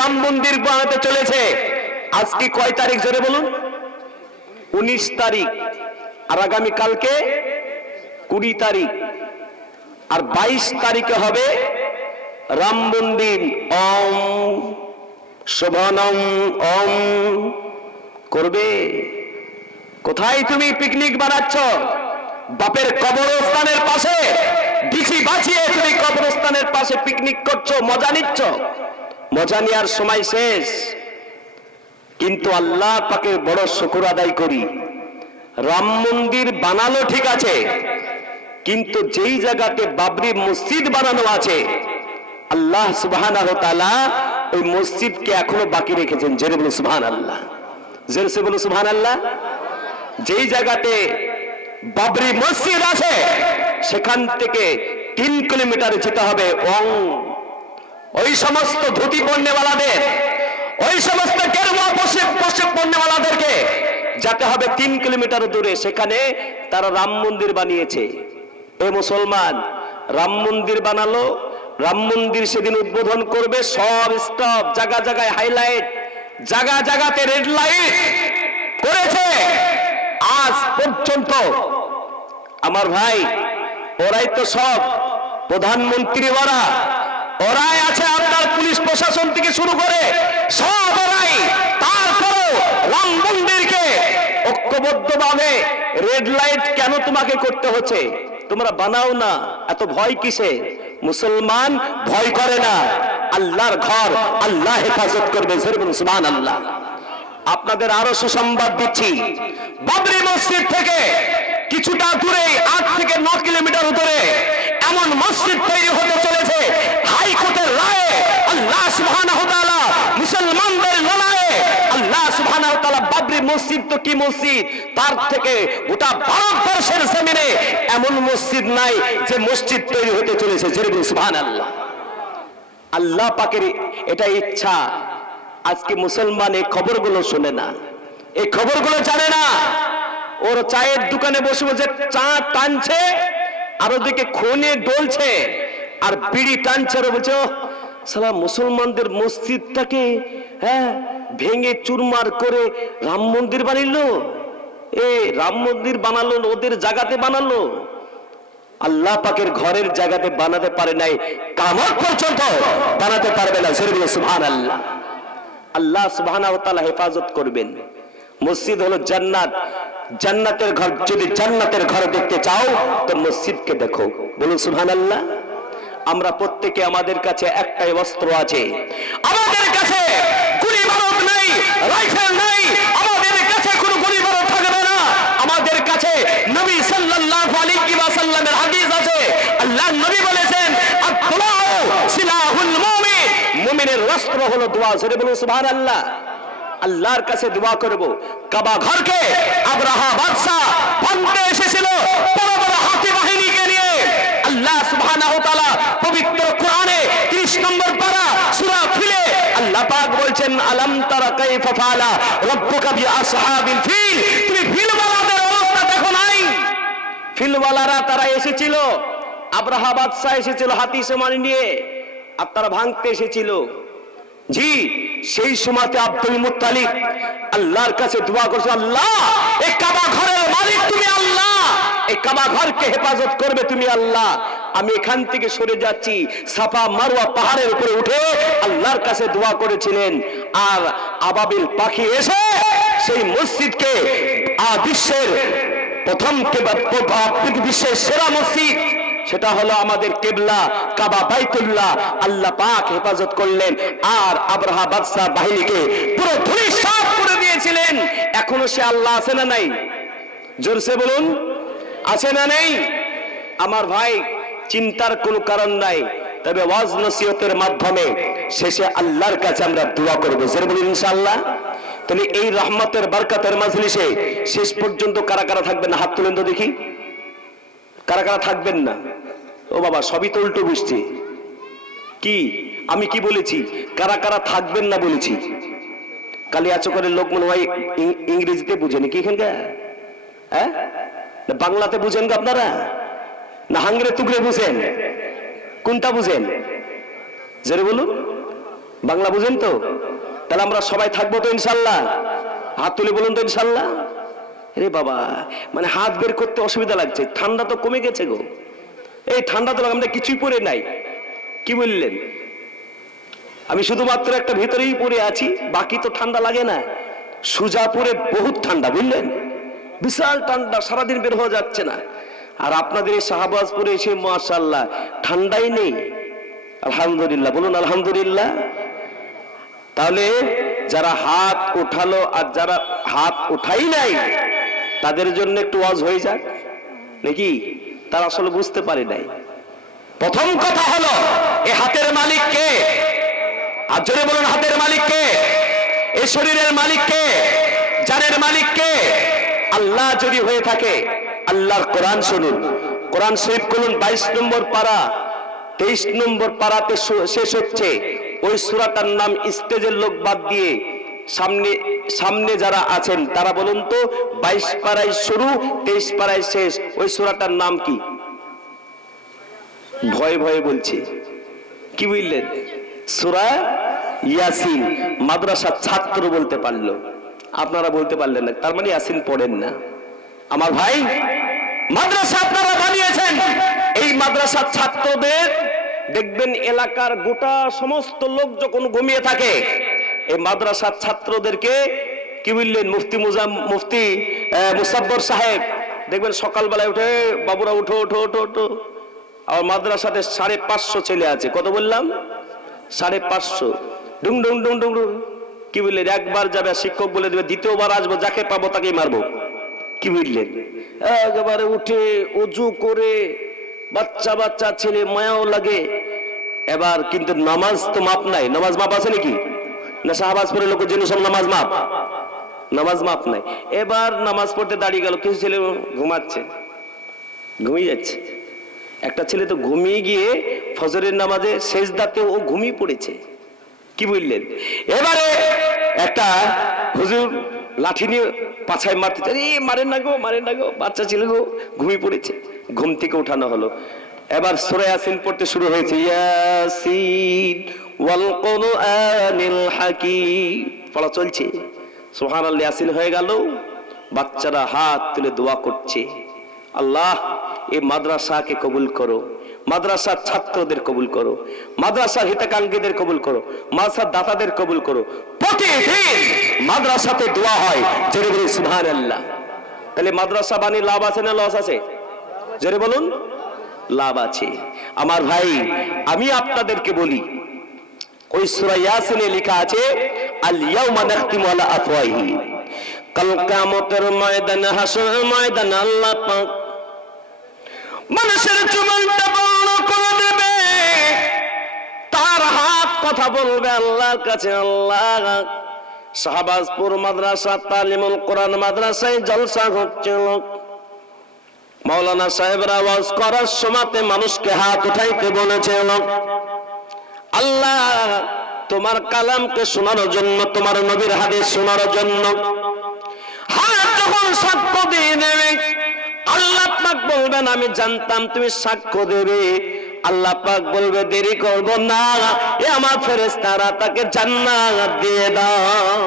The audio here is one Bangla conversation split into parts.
রাম মন্দির বানাতে চলেছে। আজকে কয় তারিখ জোরে বলুন? 19 তারিখ। আর আগামী কালকে 20 তারিখ। আর 22 তারিখে হবে রাম মন্দির। ওম শোভনম ওম করবে। কোথায় তুমি পিকনিক বানাচ্ছ? বাপের কবরস্থানের পাশে ডিসি বাঁচিয়ে তুমি কবরস্থানের পাশে পিকনিক করছো, মজা নিচ্ছ। মজা নেওয়ার সময় শেষ। কিন্তু আল্লাহ পাকের বড় শুকর আদায় করি, রাম মন্দির বানালো ঠিক আছে, কিন্তু যেই জায়গাতে বাবরি মসজিদ বানানো আছে আল্লাহ সুবহানাহু ওয়া তাআলা ওই মসজিদকে এখনো বাকি রেখেছেন। জেরে বলুন সুবহানাল্লাহ, জেরে বলুন সুবহানাল্লাহ। যেই জায়গাতে বাবরি মসজিদ আছে সেখান থেকে 3 কিলোমিটার যেতে হবে। ওই সমস্ত ধুতি পণ্যওয়ালাদের, ওই সমস্ত গেরুয়া পোশাক পণ্যওয়ালাদেরকে যেতে হবে 3 কিলোমিটার দূরে। সেখানে তারা রাম মন্দির বানিয়েছে। এ মুসলমান, রাম মন্দির বানালো, রাম মন্দির সেদিন উদ্বোধন করবে। সব স্টপ, জায়গা জায়গায় হাইলাইট, জায়গা জায়গাতে রেড লাইট করেছে। আজ পর্যন্ত আমার ভাই, ওরাই তো সব প্রধানমন্ত্রী, ওরাই আছে আপনার পুলিশ প্রশাসন থেকে শুরু করে সব ওরাই। তারপরও রাম মন্দিরকে ঐক্যবদ্ধভাবে রেড লাইট কেন তোমাকে করতে হচ্ছে? তোমরা বানাও না, এত ভয় কিসে? মুসলমান ভয় করে না, আল্লাহর ঘর আল্লাহ হেফাজত করবে। সুবহানাল্লাহ। আপনাদের আরো সুসংবাদ দিচ্ছি, বাবরি মসজিদ থেকে কিছুটা দূরে 8 থেকে 9 কিলোমিটার দূরে এমন মসজিদ তৈরি হতে চলেছে। হাইকোর্টের রায়ে আল্লাহ সুবহানাহু ওয়া তাআলা মুসলমানদের লড়াইয়ে আল্লাহ সুবহানাহু ওয়া তাআলা বাবরি মসজিদ তো কি মসজিদ, তার থেকে গোটা ভারতবর্ষের জমিনে এমন মসজিদ নাই যে মসজিদ তৈরি হতে চলেছে। জেরে সুবহানাল্লাহ। আল্লাহ পাকের এটা ইচ্ছা। আজকে মুসলমান এই খবরগুলো শুনে না, এই খবরগুলো জানে না। ওর চায়ের দোকানে বসে বসে চা টানছে, আর ওদিকে খনে ডলছে আর বিড়ি টানছে, আর বলছে সালা মুসলমানদের মসজিদটাকে ভেঙে চুরমার করে রাম মন্দির বানাইলো। রাম মন্দির বানালো ওদের জায়গাতে বানালো, আল্লাহ পাকের ঘরের জায়গাতে বানাতে পারে নাই, কিয়ামত পর্যন্ত বানাতে পারবে না। সুবহানাল্লাহ। আল্লাহ সুবহানাহু ওয়া তাআলা হেফাজত করবেন। মসজিদ হলো জান্নাত, জান্নাতের ঘর। যদি জান্নাতের ঘর দেখতে চাও তো মসজিদকে দেখো। বলুন সুবহানাল্লাহ। আমরা প্রত্যেকে, আমাদের কাছে একটাই অস্ত্র আছে, আমাদের কাছে গুলি বারুদ নেই, রাইফেল নেই, আমাদের কাছে কোনো গুলি বারুদ থাকবে না। আমাদের কাছে নবী সাল্লাল্লাহু আলাইহি ওয়াসাল্লামের হাদিস আছে। আল্লাহ নবী বলেছেন, আদ-দুআউ সিলাহুল মুমিন, মুমিনের অস্ত্র হলো দোয়া। জোরে বলুন সুবহানাল্লাহ। আল্লাহর কাছে দোয়া করব। কাবা ঘরকে আব্রাহা বাদশা ভাঙতে এসেছিল বড় বড় হাতি বাহিনীকে নিয়ে। আল্লাহ সুবহানাহু ওয়া তাআলা পবিত্র কোরআনে 30 নম্বর পারা সূরা ফিলে আল্লাহ পাক বলছেন, আলাম তারা কাইফা ফাআলা রাব্বুকা বিআসহাবিল ফিল। তুমি ফিলওয়ালাদের অবস্থা দেখো নাই? ফিলওয়ালারা তারা এসেছিল, আব্রাহা বাদশা এসেছিল হাতি সমান নিয়ে, আর তারা ভাঙতে এসেছিল। জি, সেই সময়তে আব্দুল মুত্তালিব আল্লাহর কাছে দোয়া করছে, আল্লাহ এই কাবা ঘরের মালিক তুমি আল্লাহ, এই কাবা ঘরকে হেফাজত করবে তুমি আল্লাহ। আমি এখান থেকে সরে যাচ্ছি। সাফা মারওয়া পাহাড়ের উপরে উঠে আল্লাহর কাছে দোয়া করেছিলেন। আর আবাবিল পাখি এসে সেই মসজিদকে বিশ্বের প্রথম, বিশ্বের সেরা মসজিদ, সেটা হলো আমাদের কিবলা কাবা বাইতুল্লাহ, আল্লাহ পাক হেফাজত করলেন। আর আব্রাহা বাদশা বাহিনীকে পুরো ধূলিসাৎ করে দিয়েছিলেন। এখনো সে আল্লাহ আছে না নাই? জোরসে বলুন, আছে না নেই? আমার ভাই, চিন্তার কোনো কারণ নাই। তবে ওয়াজ নসিহতের মাধ্যমে শেষে আল্লাহর কাছে আমরা দোয়া করবো। জোরে বলুন ইনশাআল্লাহ। তাহলে এই রহমতের বরকতের মজলিসে শেষ পর্যন্ত কারা কারা থাকবেন না? হাত তুলেন তো দেখি, কারা কারা থাকবেন না? ও বাবা, সবই তো উল্টো বুঝছে। কি আমি কি বলেছি? কারা কারা থাকবেন না বলেছি। কালিয়াচকের লোক মনে হয় ইংরেজিতে বুঝেন কি এখানকার? বাংলাতে বুঝেন কি আপনারা? না হাঙ্গরে তুগরে বুঝেন? কোনটা বুঝেন? জোরে বলুন। বাংলা বুঝেন তো? তাহলে আমরা সবাই থাকবো তো ইনশাল্লাহ? হাত তুলে বলুন তো ইনশাল্লাহ। রে বাবা, মানে হাত বের করতে অসুবিধা লাগছে। ঠান্ডা তো কমে গেছে গো। এই ঠান্ডা তো আমরা কিছুই পরে নাই। কি বললেন? আমি শুধুমাত্র একটা ভিতরেই পরে আছি, বাকি তো ঠান্ডা লাগে না। সুজাপুরে বহুত ঠান্ডা, বুঝলেন? বিশাল ঠান্ডা, সারাদিন বের হওয়া যাচ্ছে না। আর আপনাদের এই শাহবাজপুরে এসে মাশাআল্লাহ ঠান্ডাই নেই। আলহামদুলিল্লাহ বলুন আলহামদুলিল্লাহ। তাহলে যারা হাত উঠালো আর যারা হাত উঠাই নাই তাদের জন্য একটু ওয়াজ হয়ে যাক নাকি? তারা আসলে বুঝতে পারে নাই। প্রথম কথা হলো, এই হাতের মালিক কে? আর জোরে বলুন, হাতের মালিক কে? এই শরীরের মালিক কে? জানের মালিক কে? আল্লাহ যদি হয়ে থাকে, আল্লাহর কোরআন শুনুন। কোরআন শরীফ খুলুন, 22 নম্বর পারা, 23 নম্বর পারাতে শেষ হচ্ছে। ওই সূরাটার নাম স্টেজের লোক বাদ দিয়ে সামনে সামনে যারা আছেন তারা বলুন তো, 22 পারায় শুরু, 23 পারায় শেষ। ওই সূরাটার নাম কি? ভয়ে ভয়ে বলছে, কি বুঝলেন? সূরা ইয়াসিন। মাদ্রাসার ছাত্র বলতে পারলো, আপনারা বলতে পারলেন না, তার মানে ইয়াসিন পড়েন না। আমার ভাই, মাদ্রাসা আপনারা বানিয়েছেন। এই মাদ্রাসার ছাত্রদের দেখবেন এলাকার গোটা সমস্ত লোক যখন ঘুমিয়ে থাকে, এই মাদ্রাসার ছাত্রদেরকে কি বললেন? মুফতি মুসাব্বর সাহেব দেখবেন সকালবেলায় উঠে, বাবুরা উঠো উঠো উঠো উঠো। আর মাদ্রাসাতে 550 ছেলে আছে। কত বললাম? 550। ডুং ডুং ডুং ডুং ডুং। কি বললেন? একবার যাবে, শিক্ষক বলে দেবে দ্বিতীয়বার আসবো, যাকে পাবো তাকেই মারবো। কি বুঝলেন? একেবারে উঠে ওযু করে, বাচ্চা বাচ্চা ছেলে, মায়াও লাগে। এবার কিন্তু নামাজ তো মাপ নাই। নামাজ মাপ আছে নাকি? না শাহবাজপুরের লোকের জন্য সব নামাজ মাপ? নামাজ মাপ নাই। এবার নামাজ পড়তে দাঁড়িয়ে গেল, কিছু ছেলে ঘুমাচ্ছে, ঘুমিয়ে যাচ্ছে। একটা ছেলে তো ঘুমিয়ে গিয়ে ফজরের নামাজে সেজদাতে ও ঘুমিয়ে পড়েছে। কি বললেন? এবারে একটা হুজুর লাঠি নিয়ে পাছায় মারতে চাই, মারেন না গো, মারেন না গো, বাচ্চা ছেলে গো, ঘুমিয়ে পড়েছে। ঘুম থেকে উঠানো হলো। এবার সূরা ইয়াসিন পড়তে শুরু হয়েছে। ইয়াসিন ওয়াল কুরআনিল হাকীম পড়া চলছে। সুবহানাল্লাহ, ইয়াসিন হয়ে গেল। বাচ্চারা হাত তুলে দোয়া করছে, আল্লাহ এই মাদ্রাসাকে কবুল করো, মাদ্রাসার ছাত্রদের কবুল করো, মাদ্রাসার হিতাকাঙ্ক্ষীদের কবুল করো, মাদ্রাসার দাতাদের কবুল করো। প্রতিদিন মাদ্রাসাতে দোয়া হয়, জোরে বলুন সুবহানাল্লাহ। তাহলে মাদ্রাসা বানিয়ে লাভ আছে না লস আছে? জোরে বলুন, লাভ আছে। আমার ভাই, আমি আপনাদেরকে বলি, ওই সূরা ইয়াসিনে লেখা আছে, আল ইয়াউমা নাখতিমু আলা আফওয়াহিহিম। কাল কিয়ামতের ময়দানে, হাসরের ময়দানে আল্লাহ পাক মানুষের জীবনটা বন্ধ করে দেবে। তার হাত কথা বলবে আল্লাহর কাছে। আল্লাহ, শাহবাজপুর মাদ্রাসা তালিমুল কোরআন মাদ্রাসায় জলসা হচ্ছিল। মাওলানা সাহেবরা ওয়াজ করার সময়তে মানুষকে হাত উঠাইতে বলেছিল। আল্লাহ, তোমার কালামকে শোনার জন্য, তোমার নবীর হাদিস শোনার জন্য হাত যখন সাক্ষ্য দিয়ে নেবে, আল্লাহ পাক বলবেন আমি জানতাম তুমি সাক্ষ্য দেবে। আল্লাহ পাক বলবে দেরি করব না, এ আমার ফেরেশতারা তাকে জান্নাত দিয়ে দাও।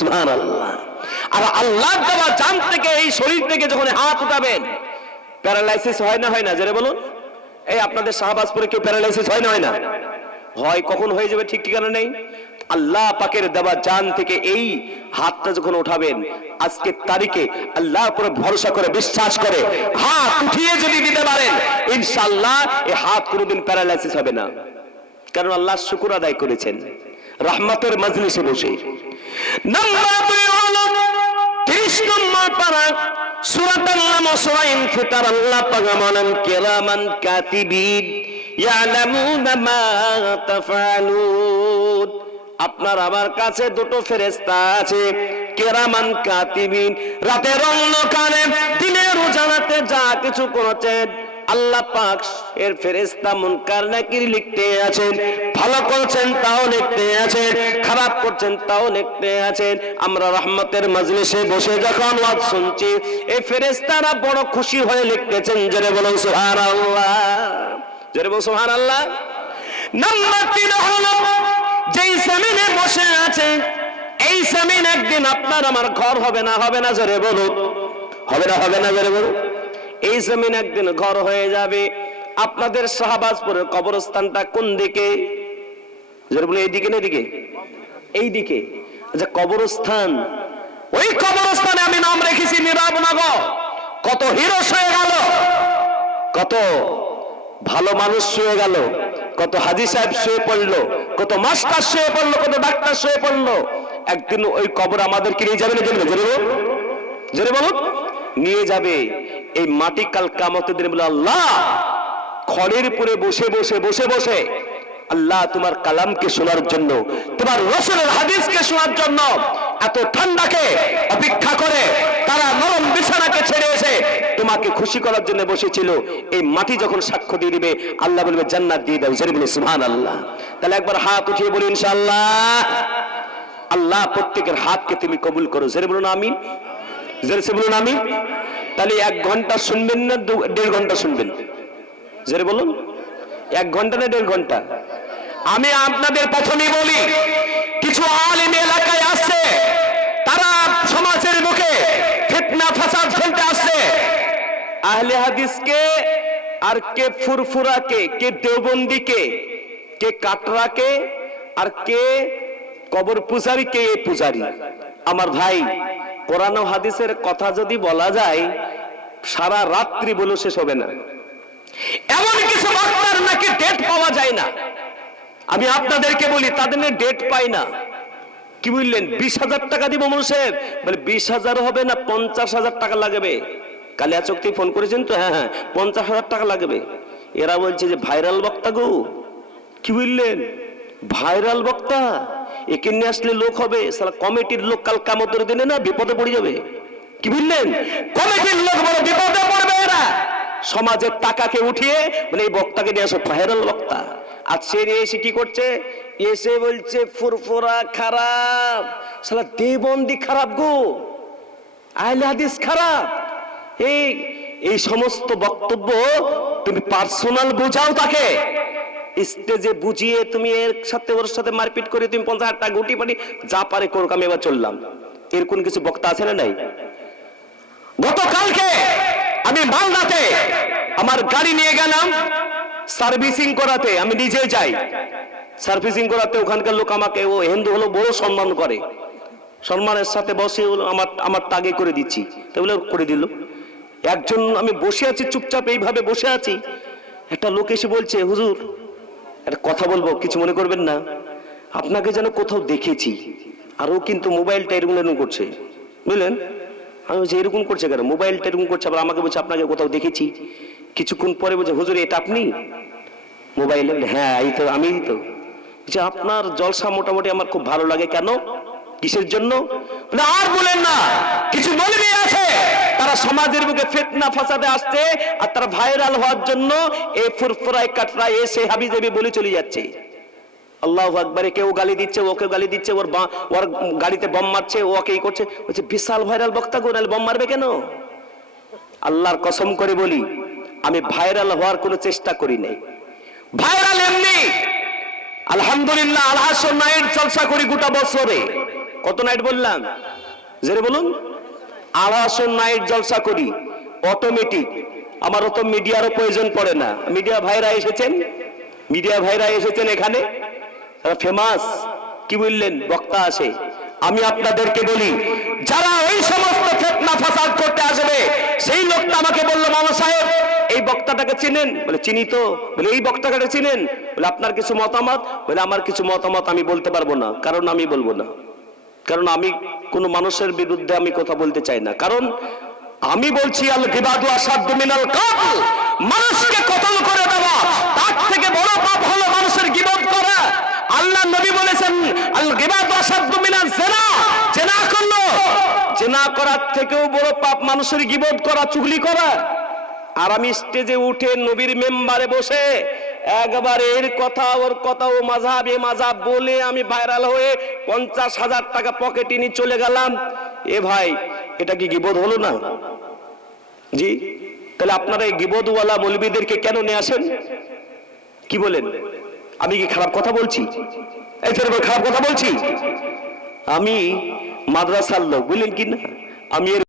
সুবহানাল্লাহ। আর আল্লাহ দেওয়া জান থেকে, এই শরীর থেকে যখন হাত উঠাবেন, প্যারালাইসিস হয় না হয় না? জোরে বলুন। এই আপনাদের শাহবাজপুরে কেউ প্যারালাইসিস হয় না হয় না? হয়। কখন হয়ে যাবে ঠিক ঠিকানা নেই। আল্লাহ পাকের দেওয়া জান থেকে এই হাতটা যখন উঠাবেন, আজকের তারিখে আল্লাহর উপরে ভরসা করে, বিশ্বাস করে হাত উঠিয়ে যদি দিতে পারেন, ইনশাআল্লাহ এই হাত কোনোদিন প্যারালাইসিস হবে না। কারণ আল্লাহ শুকর আদায় করেছেন রহমতের মজলিসে বসে। নাম্বার 2 হলো 30 নম্বর পারা, সূরাতুল নাম সূরা ইনফিতার। আল্লাহ পাক বলেন, কিরামান কাতিবিন ইয়ালামুনা মা তাফআলুন। আপনার আমার কাছে দুটো ফেরেশতা আছে, কিরামান কাতিবিন। রাতের অন্ধকারে, দিনের উজালাতে যা কিছু করেছেন আল্লাহ পাক এর ফেরেশতা মুনকার নাকির লিখতে আছেন। ভালো করছেন তাও লিখতে আছেন, খারাপ করছেন তাও লিখতে আছেন। আমরা রহমতের মজলিসে বসে যখন ওয়াজ শুনছি, এই ফেরেশতারা বড় খুশি হয়ে লিখতেছেন। জোরে বলুন সুবহানাল্লাহ, জোরে বলুন সুবহানাল্লাহ। নাম্বার 3 হলো যেই জমিনে বসে আছে এই জমিন একদিন আপনার আমার ঘর হবে না, হবে না জোরে বলুন, হবে না, হবে না জোরে বলুন। এই জমিন একদিন ঘর হয়ে যাবে। আপনাদের শাহবাজপুরের কবরস্থানটা কোন দিকে জোরে বলুন? এইদিকে না এদিকে? এইদিকে। আচ্ছা, কবরস্থান, ওই কবরস্থানে আমি নাম রেখেছি নীরবনগর। কত হিরো শুয়ে গেল, কত ভালো মানুষ শুয়ে গেল, কত হাজী সাহেব শুয়ে পড়লো, কত মাস্টার শুয়ে পড়লো, কত ডাক্তার শুয়ে পড়লো। একদিন ওই কবর আমাদেরকে নিয়ে যাবে না? জোরে বলুন, নিয়ে যাবে। এই মাটি কাল কিয়ামতের দিনে বলে আল্লাহ খড়ের উপরে বসে বসে বসে বসে আল্লাহ তোমার কালামকে শোনার জন্য, তোমার রাসূলের হাদিসকে শোনার জন্য এত ঠান্ডাকে অপেক্ষা করে তারা নরম বিছানাকে ছেড়ে এসে তোমাকে খুশি করার জন্য বসেছিল। এই মাটি যখন সাক্ষ্য দিয়ে দিবে আল্লাহ বলবে জান্নাত দিয়ে দাও। জোরে বলে সুবহানাল্লাহ। তাহলে একবার হাত উঠিয়ে বলি ইনশাআল্লাহ। আল্লাহ প্রত্যেকের হাতকে তুমি কবুল করো। জোরে বলুন আমিন, জোরে বলুন আমিন। তাহলে 1 ঘন্টা শুনবেন না 1.5 ঘন্টা শুনবেন? জোরে বলুন। 1 ঘন্টা না 1.5 ঘন্টা? আমি আপনাদের প্রথমেই বলি, কিছু আলেম এলাকায় আসছে, তারা সমাজের মুখে ফিতনা ফাসাদ ফেলতে আসছে। আহলে হাদিসকে আর কে ফুরফুরাকে, কে দেওবন্দিকে, কে কাটরাকে, আর কে কবর পূজারী, কে এই পূজারী। আমার ভাই, কোরআন ও হাদিসের কথা যদি বলা যায় সারা রাত্রি বলে শেষ হবে না। এমন কিছু বক্তার নাকি ডেট পাওয়া যায় না। আমি আপনাদেরকে বলি তাদের ডেট পাই না। কি বললেন? 20,000 টাকা দিব মানুষের, বলে 20,000 হবে না, 50,000 টাকা লাগবে। কালিয়াচক থেকে ফোন করেছেন তো? হ্যাঁ, 50,000 টাকা লাগবে। এরা বলছে যে ভাইরাল বক্তা গো। কি বললেন? ভাইরাল বক্তা, একে নিয়ে আসলে লোক হবে। সালা কমিটির লোক কাল কিয়ামতের দিনে না বিপদে পড়ে যাবে। কি বললেন? কমিটির লোক বড় বিপদে পড়বে। এরা সমাজের টাকাকে উঠিয়ে মানে এই বক্তাকে নিয়ে আসো, ভাইরাল বক্তা। আর সে নিয়ে এসে কি করছে? এসে বলছে ফুরফুরা খারাপ, সালা দেওবন্দি খারাপ গো, আহলে হাদিস খারাপ। এই সমস্ত বক্তব্য তুমি পার্সোনাল বোঝাও, তাকে স্টেজে বুঝিয়ে তুমি এর সাথে ওর সাথে মারপিট করে তুমি 50,000 টাকা গুটি পাটি যা পারে করুক, আমি এবার চললাম। এরকম কিছু বক্তা আছে না নাই? গতকালকে আমি মালদাতে আমার গাড়ি নিয়ে গেলাম সার্ভিসিং করাতে। আমি নিজে যাই সার্ভিসিং করাতে। ওখানকার লোক আমাকে, ও হিন্দু হলো, বড় সম্মান করে। সম্মানের সাথে বসে আমার তাগে করে দিচ্ছি, তাহলে করে দিল। একজন, আমি বসে আছি চুপচাপ এইভাবে বসে আছি, একটা লোক এসে বলছে হুজুর একটা কথা বলবো, কিছু মনে করবেন না, আপনাকে যেন কোথাও দেখেছি। আর ও কিন্তু মোবাইলটা এরকম এরকম করছে, বুঝলেন? আমি বলছি এরকম করছে কেন? মোবাইলটা এরকম করছে, আবার আমাকে বলছে আপনাকে কোথাও দেখেছি। কিছুক্ষণ পরে বলছে হুজুর এটা আপনি? মোবাইলে? হ্যাঁ এই তো, আমি তো। আপনার জলসা মোটামুটি আমার খুব ভালো লাগে। কেন? কিসের জন্য? আর বলেন না। কিছু মৌলবি আছে তারা সমাজের বুকে ফিতনা ফাসাদে আসছে, আর তারা ভাইরাল হওয়ার জন্য এই ফুরফুরাই কাটরাই এসে হাবিজাবি বলে চলে যাচ্ছে। আল্লাহু আকবার। কেউ গালি দিচ্ছে, ওকে গালি দিচ্ছে, ওর গাড়িতে বম মারছে, ওকেই করছে। বলছে বিশাল ভাইরাল বক্তা গো, নাহলে বম মারবে কেন? আল্লাহর কসম করে বলি আমি ভাইরাল হওয়ার কোনো চেষ্টা করি নাই। ভাইরাল এমনি আলহামদুলিল্লাহ আলহাসর নাইট জলসা করি গোটা বছরে। কত নাইট বললাম? জোরে বলুন। আলহাসর নাইট জলসা করি অটোমেটিক। আমার অত মিডিয়ারও প্রয়োজন পড়ে না। মিডিয়া ভাইরা এসেছেন এখানে, ফেমাস। কি বললেন? বক্তা আসে। আমি আপনাদেরকে বলি যারা ওই সমস্ত ফিতনা ফাসাদ করতে আসবে, সেই লোকটা আমাকে বলল মামা সাহেব এই বক্তাটাকে চিনেন? বলে চিনি তো। বলে এই বক্তাটাকে চিনেন? বলে আপনার কিছু মতামত? বলে আমার কিছু মতামত আমি বলতে পারবো না। কারণ আমি বলবো না, কারণ আমি কোন মানুষের বিরুদ্ধে আমি কথা বলতে চাই না। কারণ আমি বলছি আল গিবাদু আসাদ্দু মিনাল কাতল, মানুষকে কতল করে দেওয়া তার থেকে বড় পাপ হলো মানুষের গীবত করা। আল্লাহ নবী বলেছেন আল গিবাদু আসাদ্দু মিনাজ জিনা, জিনা করলো, জিনা করার থেকেও বড় পাপ মানুষের গীবত করা, চুগলি করা। আর আমি স্টেজে উঠে নবীর মেম্বারে বসে একবার এর কথা ওর কথা, ও মাযহাব এ মাযহাব বলে আমি ভাইরাল হয়ে 50,000 টাকা পকেটে নিয়ে চলে গেলাম। এ ভাই এটা কি গীবত হলো না? জি। তাহলে আপনারা এই গীবতওয়ালা মৌলবীদেরকে কেন নিয়ে আসেন? কি বলেন? আমি কি খারাপ কথা বলছি? এই ছেলে খারাপ কথা বলছি? আমি মাদ্রাসার লোক, বুঝলেন কি না? আমি এর